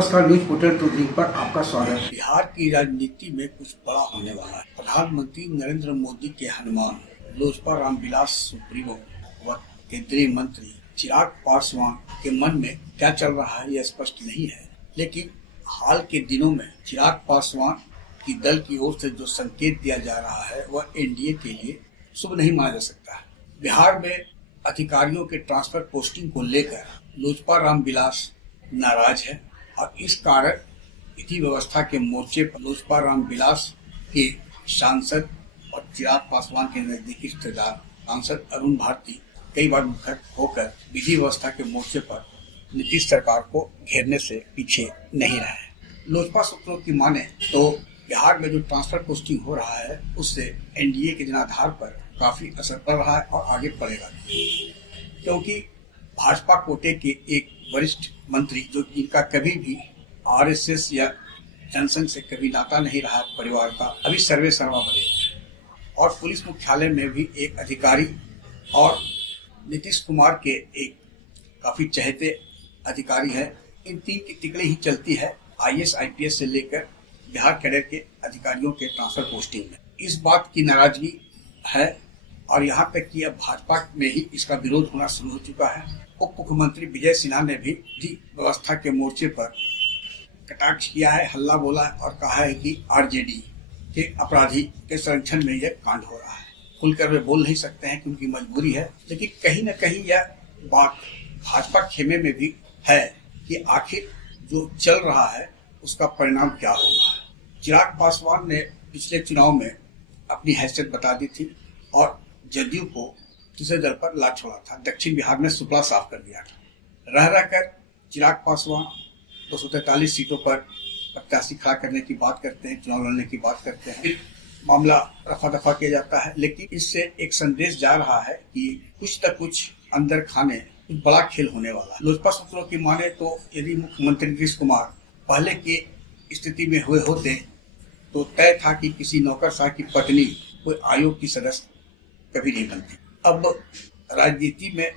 नमस्कार, news portal to dream पर आपका स्वागत है। बिहार की राजनीति में कुछ बड़ा होने वाला है। प्रधानमंत्री नरेंद्र मोदी के हनुमान लोजपा रामविलास सुप्रीमो व केंद्रीय मंत्री चिराग पासवान के मन में क्या चल रहा है यह स्पष्ट नहीं है, लेकिन हाल के दिनों में चिराग पासवान की दल की ओर से जो संकेत दिया जा रहा है वह एनडीए के लिए शुभ नहीं माना जा सकता है। बिहार में अधिकारियों के ट्रांसफर पोस्टिंग को लेकर लोजपा रामविलास नाराज है और इस कारण विधि व्यवस्था के मोर्चे पर लोजपा रामविलास के सांसद और चिराग पासवान के नजदीकी रिश्तेदार सांसद अरुण भारती कई बार मुखर होकर विधि व्यवस्था के मोर्चे पर नीतीश सरकार को घेरने से पीछे नहीं रहे हैं। लोजपा सूत्रों की माने तो बिहार में जो ट्रांसफर पोस्टिंग हो रहा है उससे एनडीए के जनाधार पर काफी असर पड़ रहा है और आगे पड़ेगा, क्योंकि भाजपा कोटे के एक वरिष्ठ मंत्री जो इनका कभी भी आरएसएस या जनसंघ से कभी नाता नहीं रहा परिवार का, अभी सर्वे सर्वा बने और पुलिस मुख्यालय में भी एक अधिकारी और नीतीश कुमार के एक काफी चहेते अधिकारी है। इन तीन की टिकड़ी ही चलती है आईएएस आईपीएस से लेकर बिहार कैडर के अधिकारियों के ट्रांसफर पोस्टिंग में। इस बात की नाराजगी है और यहाँ तक कि अब भाजपा में ही इसका विरोध होना शुरू हो चुका है। उप मुख्यमंत्री विजय सिन्हा ने भी विधि व्यवस्था के मोर्चे पर कटाक्ष किया है, हल्ला बोला है और कहा है कि आरजेडी के अपराधी के संरक्षण में यह कांड हो रहा है। खुलकर वे बोल नहीं सकते हैं कि उनकी मजबूरी है, लेकिन कहीं न कहीं यह बात भाजपा खेमे में भी है कि आखिर जो चल रहा है उसका परिणाम क्या होगा। चिराग पासवान ने पिछले चुनाव में अपनी हैसियत बता दी थी और जदयू को दूसरे दल पर ला छोड़ा था। दक्षिण बिहार में सुपला साफ कर दिया था। रह रहकर चिराग पासवान 243 सीटों पर प्रत्याशी खड़ा करने की बात करते हैं, चुनाव लड़ने की बात करते हैं, मामला रफा दफा किया जाता है। लेकिन इससे एक संदेश जा रहा है कि कुछ न कुछ अंदर खाने कुछ बड़ा खेल होने वाला है। लोजपा सूत्रों की माने तो यदि मुख्यमंत्री नीतीश कुमार पहले की स्थिति में हुए होते तो तय था कि किसी नौकरशाह की पत्नी कोई आयोग की सदस्य कभी नहीं बनती। अब राजनीति में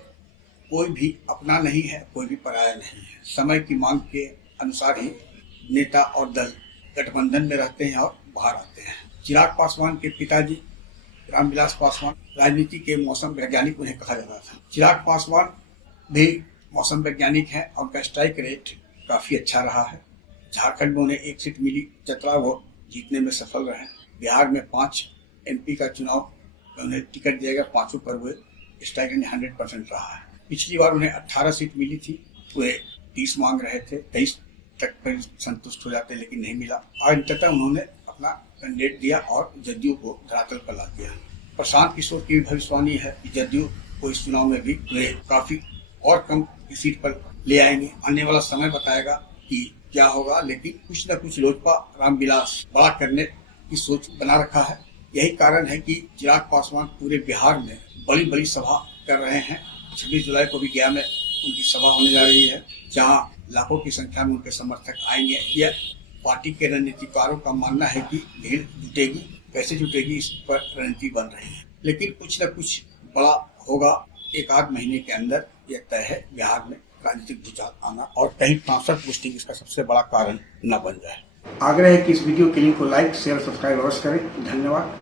कोई भी अपना नहीं है, कोई भी पराया नहीं है। समय की मांग के अनुसार ही नेता और दल गठबंधन में रहते हैं और बाहर आते हैं। चिराग पासवान के पिताजी रामविलास पासवान राजनीति के मौसम वैज्ञानिक उन्हें कहा जाता था। चिराग पासवान भी मौसम वैज्ञानिक हैं और उनका स्ट्राइक रेट काफी अच्छा रहा है। झारखंड में उन्हें एक सीट मिली, चतरा वो जीतने में सफल रहे। बिहार में 5 एमपी का चुनाव उन्हें टिकट दिया गया, 5 पर हुए, स्ट्राइक रेट 100% रहा है। पिछली बार उन्हें 18 सीट मिली थी, वे 30 मांग रहे थे, 23 तक पर संतुष्ट हो जाते लेकिन नहीं मिला और अंततः उन्होंने अपना कैंडिडेट दिया और जदयू को धरातल पर ला दिया। प्रशांत किशोर की भविष्यवाणी है कि जदयू को इस चुनाव में भी वे काफी और कम सीट पर ले आएंगे। आने वाला समय बताएगा कि क्या होगा, लेकिन कुछ न कुछ लोजपा रामविलास बड़ा करने की सोच बना रखा है। यही कारण है कि चिराग पासवान पूरे बिहार में बड़ी बड़ी सभा कर रहे हैं। 26 जुलाई को भी गया में उनकी सभा होने जा रही है, जहां लाखों की संख्या में उनके समर्थक आएंगे। यह पार्टी के रणनीतिकारों का मानना है कि भीड़ जुटेगी, कैसे जुटेगी इस पर रणनीति बन रही है। लेकिन कुछ न कुछ बड़ा होगा, एक आध महीने के अंदर यह तय है बिहार में राजनीतिक भूचाल आना और कहीं ट्रांसफर पोस्टिंग इसका सबसे बड़ा कारण न बन जाए। आग्रह है कि इस वीडियो के लिंक को लाइक, शेयर, सब्सक्राइब अवश्य करें। धन्यवाद।